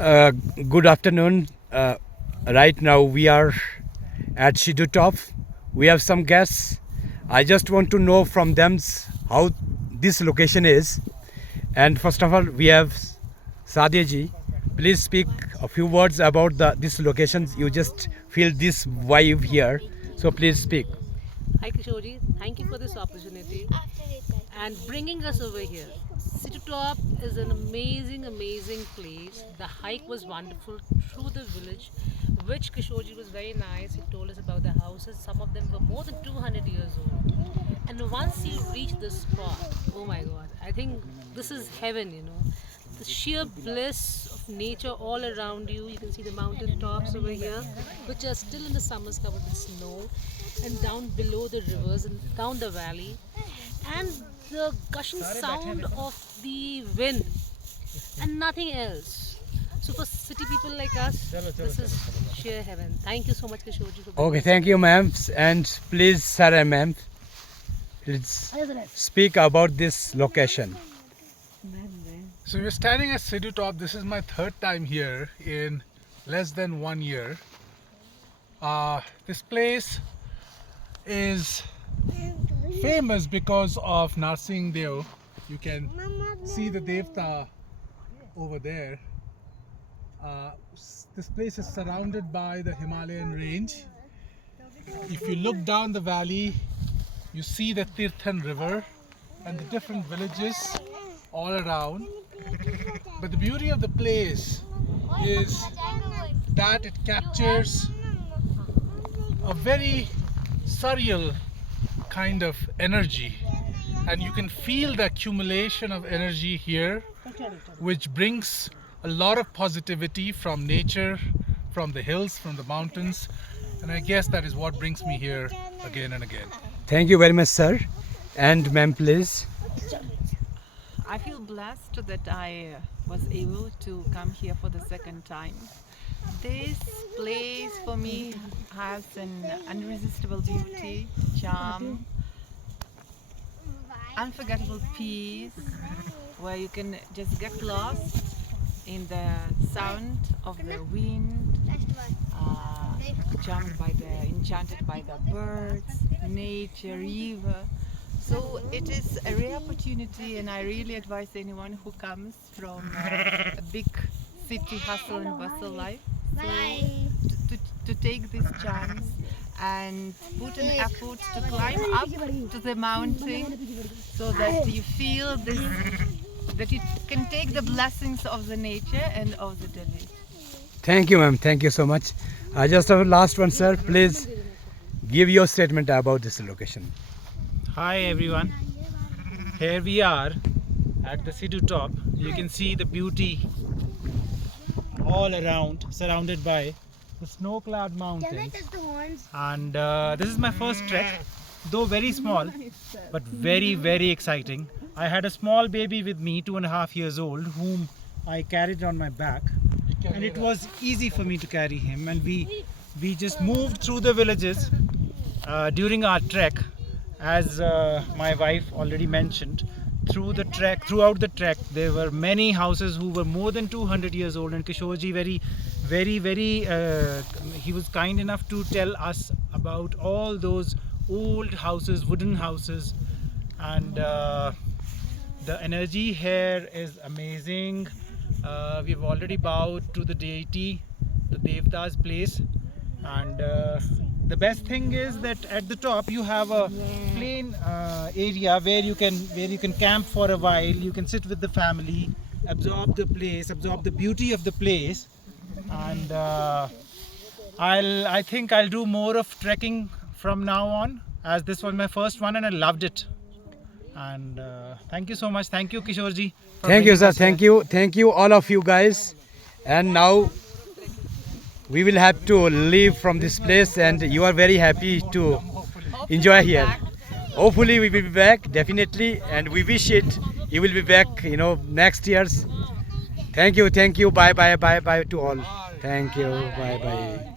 Uh, Good afternoon. Right now we are at Sidhu Top. We have some guests. I just want to know from them how this location is. And first of all, we have Sadia ji. Please speak a few words about this location. You just feel this vibe here. So please speak. Hi Kishori, thank you for this opportunity and bringing us over here. City Top is an amazing place. The hike was wonderful through the village, which Kishori was very nice. He told us about the houses. Some of them were more than 200 years old. And once you reach this spot, oh my God, I think this is heaven. The sheer bliss of nature all around you. You can see the mountain tops over here, which are still in the summers covered with snow, and down below the rivers and down the valley, and the gushing sound of the wind, and nothing else. So for city people like us, this is sheer heaven. Thank you so much, Kishoji, for Okay, thank you, ma'am. And please, Sarah, ma'am, please speak about this location. So we're standing at Sidhu Top. This is my third time here in less than 1 year. This place is famous because of Narsingh Dev. You can see the Devta over there. This place is surrounded by the Himalayan range. If you look down the valley, you see the Tirthan river and the different villages all around. But the beauty of the place is that it captures a very surreal kind of energy, and you can feel the accumulation of energy here, which brings a lot of positivity from nature, from the hills, from the mountains, and I guess that is what brings me here again and again. Thank you very much, sir. And ma'am, please. I feel blessed that I was able to come here for the second time. This place for me has an irresistible beauty, charm, unforgettable peace, where you can just get lost in the sound of the wind, enchanted by the birds, nature, river. So it is a rare opportunity, and I really advise anyone who comes from a big city hustle and bustle life to take this chance and put an effort to climb up to the mountain, so that you feel this, that you can take the blessings of the nature and of the Delhi. Thank you, ma'am. Thank you so much. Just a last one, sir. Please give your statement about this location. Hi everyone, here we are at the Sidhu Top. You can see the beauty all around, surrounded by the snow-clad mountains. And this is my first trek, though very small, but very exciting. I had a small baby with me, 2.5 years old, whom I carried on my back, and it was easy for me to carry him. And we just moved through the villages during our trek. As my wife already mentioned, throughout the trek, there were many houses who were more than 200 years old, and Kishorji very he was kind enough to tell us about all those old houses, wooden houses, and the energy here is amazing. We've already bowed to the deity, the Devta's place, and the best thing is that at the top you have a plain area where you can camp for a while. You can sit with the family, absorb the place, absorb the beauty of the place, and I think I'll do more of trekking from now on, as this was my first one and I loved it. And thank you so much. Thank you, Kishorji. Thank you, sir. Thank you, all of you guys. And now we will have to leave from this place, and you are very happy to enjoy here. Hopefully we will be back, definitely, and we wish it you will be back, next years. Thank you. Bye to all. Thank you. Bye.